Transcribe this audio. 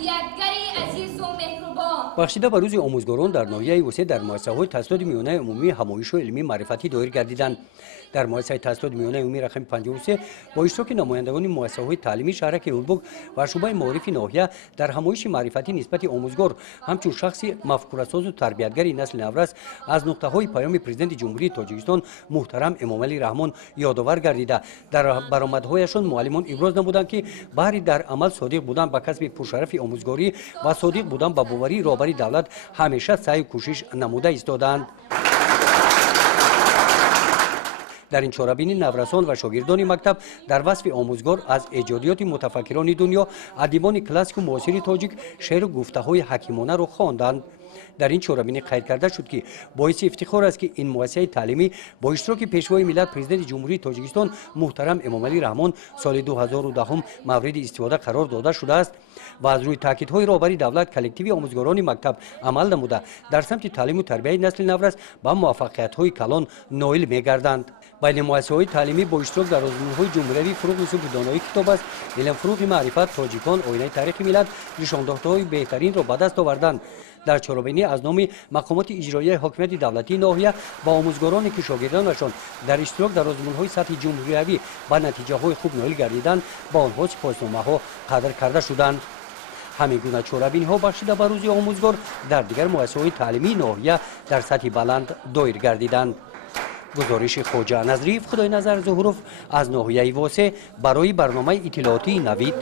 تربیتگری عزیز و مهربان. بخشیده به روز آموزگاران در ناحیه وسه در مؤسسه‌های تحصیلات میانه عمومی همایش و علمی معرفتی دایر گردیدند. در مؤسسه تحصیلات میانه عمومی رقم 53 با اشتراک نمایندگان مؤسسه‌های تعلیمی شهرک رودبوگ و شعبه معارف ناحیه در همایش معرفتی نسبت آموزگار همچون شخصی مفکوره‌ساز و تربیتگری نسل نورس از نقطه‌های پیام پرزیدنت جمهوری تاجیکستان محترم امامعلی رحمان یادآور گردیده در برآمدهایشان معلمان ابراز نمودند که بهر در عمل صادق بودن به کسب پرشرف آموزگاری و صادق بودن به باوری رهبری دولت همیشه سعی و کوشش نموده ایستادند. در این چاره‌بینی نورسان و شاگردان مکتب در وصف آموزگار از ایجادیات متفکران دنیا ادیبان کلاسیک و معاصر تاجیک شعر و گفته‌های حکیمانه را خواندند. در این چاره‌بینی قید کرده شد که باعث افتخار است که این مؤسسه تعلیمی با اشتراک پیشوای ملت پرزیدنت جمهوری تاجیکستان محترم امامعلی رحمان سال 2010 مورد استفاده قرار داده شده است و از روی تاکیدهای رهبری دولت کلکتیو آموزگاران مکتب عمل نموده در سمت تعلیم و تربیت نسل نورس با موفقیت‌های کلان نائل می‌گردند. بین مؤسسه‌های تعلیمی با اشتراک در آزمون‌های جمهوری فروغ یوسف دانایی کتاب است، علم فروغ معرفت تاجیکان آینه تاریخ ملت نشانده‌های بهترین را به دست آوردند. در چاره‌بینی از نام مقامات اجرایی حاکمیت دولتی ناحیه با آموزگارانی که شاگردانشان در اشتراک در آزمون‌های سطح جمهوری با نتیجه‌های خوب نائل گردیدند با آنها سپاسنامه‌ها قدر کرده شدند. همین گونه چاره‌بینی‌ها بخشیده به روز آموزگار در دیگر مؤسسه‌های تعلیمی ناحیه در سطح بلند دایر گردیدند. گزارش خواجه نظریف خدای نظر ظهوروف از ناحیه واسه برای برنامه اطلاعاتی نوید.